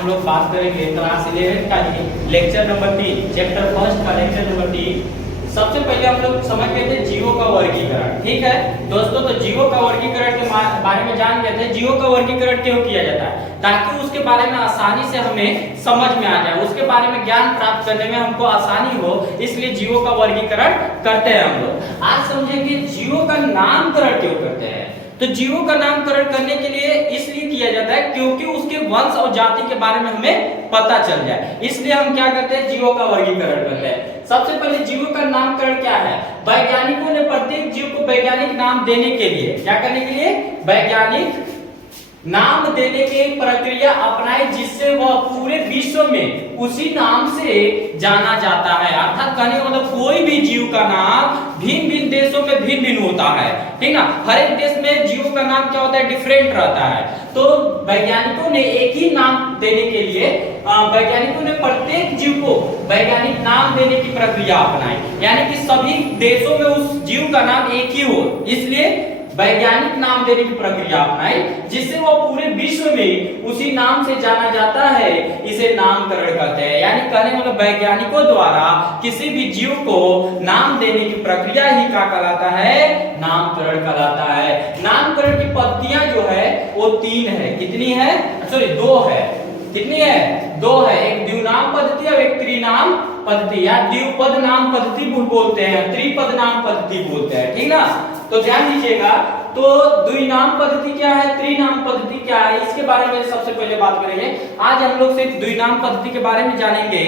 हम लोग बात करेंगे क्लास 11 का ही लेक्चर नंबर 3 चैप्टर फर्स्ट का लेक्चर नंबर 3। सबसे पहले हम लोग समझ गए थे जीवों का वर्गीकरण। ठीक है दोस्तों, तो जीवों का वर्गीकरण के बारे में जान गए थे। जीवों का वर्गीकरण क्यों किया जाता है? ताकि उसके बारे में आसानी से हमें समझ में आ जाए, उसके बारे में ज्ञान प्राप्त करने में हमको आसानी हो, इसलिए जीवों का वर्गीकरण करते हैं हम लोग। आज समझेंगे जीवों का नामकरण क्यों करते हैं। तो जीवों का नामकरण करने के लिए इसलिए किया जाता है क्योंकि उसके वंश और जाति के बारे में हमें पता चल जाए, इसलिए हम क्या करते हैं, जीवों का वर्गीकरण करते हैं। सबसे पहले जीवों का नामकरण क्या है? वैज्ञानिकों ने प्रत्येक जीव को वैज्ञानिक नाम देने के लिए क्या करने के लिए वैज्ञानिक नाम देने की प्रक्रिया अपनाई, जिससे वह पूरे विश्व में उसी नाम से जाना जाता है। अर्थात कहने का मतलब कोई भी जीव का नाम भिन्न भिन्न देशों में भिन्न भिन्न होता है, ठीक ना। हर एक देश में जीवों का नाम क्या होता है, डिफरेंट रहता है। तो वैज्ञानिकों ने एक ही नाम देने के लिए वैज्ञानिकों ने प्रत्येक जीव को वैज्ञानिक नाम देने की प्रक्रिया अपनाई, यानी कि सभी देशों में उस जीव का नाम एक ही हो, इसलिए वैज्ञानिक नाम देने की प्रक्रिया अपनाई, जिससे वो पूरे विश्व में उसी नाम से जाना जाता है। इसे नामकरण कहते हैं। यानी कहने मतलब वैज्ञानिकों द्वारा किसी भी जीव को नाम देने की प्रक्रिया ही क्या कहलाता है, नामकरण कहलाता है। नामकरण की पद्धतियां जो है वो 3 है। कितनी है? सॉरी 2 है। कितनी है? 2 है। एक द्विनाम पद्धति और एक त्रिनाम पद्धति, या द्विपद नाम पद्धति बोलते हैं, त्रिपद नाम पद्धति बोलते हैं, ठीक ना। तो ध्यान दीजिएगा, तो द्विनाम पद्धति क्या है, त्रिनाम पद्धति क्या है, इसके बारे में सबसे पहले बात करेंगे। आज हम लोग सिर्फ द्विनाम पद्धति के बारे में जानेंगे,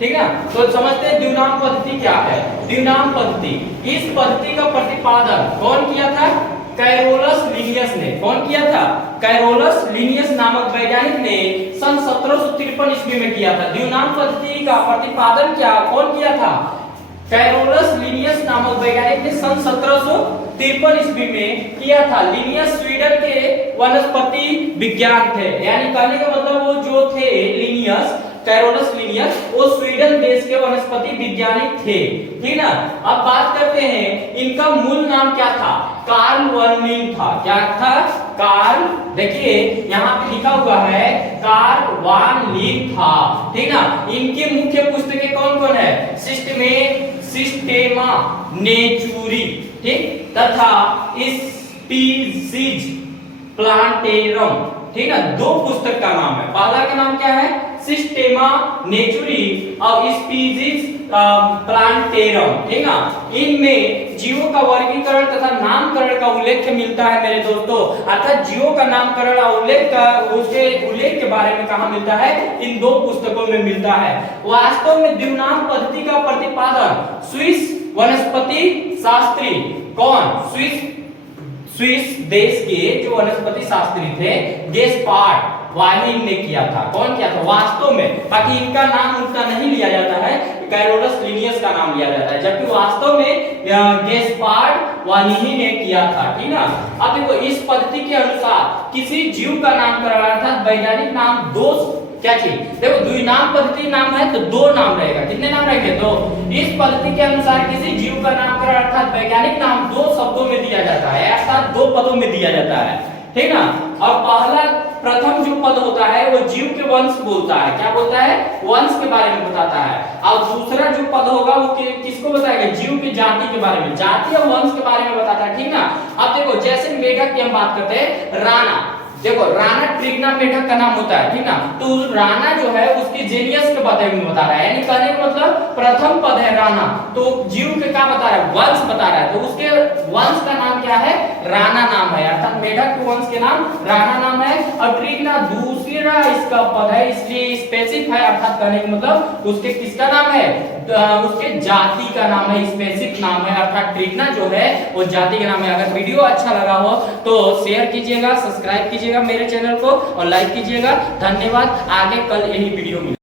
ठीक है। तो समझते हैं द्विनाम पद्धति क्या है। द्विनाम पद्धति, इस पद्धति का प्रतिपादन कौन किया था? कैरोलस लिनियस ने। कौन किया था? कैरोलस लिनियस नामक वैज्ञानिक ने सन 1753 ईस्वी में किया था। द्विनाम पद्धति का प्रतिपादन क्या कौन किया था? कैरोलस लिनियस नामक वैज्ञानिक ने सन 1753 ईस्वी में किया था। लिनियस स्वीडन के वनस्पति विज्ञान थे, यानी कहने का मतलब वो जो थे लिनियस, कैरोलस लिनियस, वो स्वीडन देश के वनस्पति वैज्ञानिक थे, ठीक ना। अब बात करते हैं इनका मूल नाम क्या था? कार्ल वन लीन था। क्या था? कार्ल, देखिए यहाँ पे लिखा हुआ है कार्ल वान लीन था, ठीक ना। इनकी मुख्य पुस्तकें कौन कौन है? सिस्टेमा नेचुरी, ठीक, तथा स्पीसीज प्लांटेरम, ठीक ना। 2 पुस्तक का नाम है। पहला का नाम क्या है? सिस्टेमा नेचुरी और स्पीसीज प्लांटेरम, ठीक ना। इनमें जीवों का वर्गीकरण तथा नामकरण का उल्लेख मिलता है मेरे दोस्तों। अर्थात जीवों का नामकरण और उसके उल्लेख के बारे में कहां मिलता है? इन 2 पुस्तकों में मिलता है। वास्तव में द्विनाम पद्धति का प्रतिपादन स्विस वनस्पति शास्त्री, कौन? स्विस देश के जो वनस्पति शास्त्री थे गेस्पार्ड वाहिन ने किया था। कौन किया था? वास्तव में, बाकी इनका नाम उतना नहीं लिया जाता है, कैरोलस लिनियस का नाम लिया जाता है, जबकि वास्तव में गेस्पार्ड वाहिन ने किया था, ठीक ना। अब देखो इस पद्धति के अनुसार किसी जीव का नामकरण अर्थात वैज्ञानिक नाम 2 क्या चीज, देखो द्विनाम पद्धति नाम है तो 2 नाम रहेगा। कितने नाम रहेंगे? 2। इस पद्धति के अनुसार किसी जीव का नामकरण अर्थात वैज्ञानिक नाम 2 शब्दों में दिया जाता है, अर्थात 2 पदों में दिया जाता है, ठीक ना। और प्रथम जो पद होता है वो जीव के वंश बोलता है। क्या बोलता है? वंश के बारे में बताता है। और दूसरा जो पद होगा वो किसको बताएगा? जीव की जाति के बारे में, जाति और वंश के बारे में बताता है, ठीक ना। अब देखो जैसे मेढक की हम बात करते हैं, राणा, देखो राणा ट्रिग्ना मेढक का नाम होता है, ठीक ना। तो राणा जो है उसकी जेनियस के बारे में बता रहा है, यानी कहने का मतलब प्रथम पद है राणा, तो जीव के क्या बता रहा है? वंश बता रहा है। तो उसके वंश का नाम क्या है? राणा नाम है, अर्थात मेढक के वंश के नाम राणा नाम है। और ट्रिग्ना दूसरा इसका पद है, इसलिए स्पेसिफाई अर्थात कहने का मतलब उसके किसका नाम है? उसके जाति का नाम है, स्पेसिफिक नाम है, अर्थात ट्रिग्ना जो है वो जाति का नाम है। अगर वीडियो अच्छा लगा हो तो शेयर कीजिएगा, सब्सक्राइब कीजिएगा मेरे चैनल को और लाइक कीजिएगा। धन्यवाद। आगे कल यही वीडियो मिलेगा।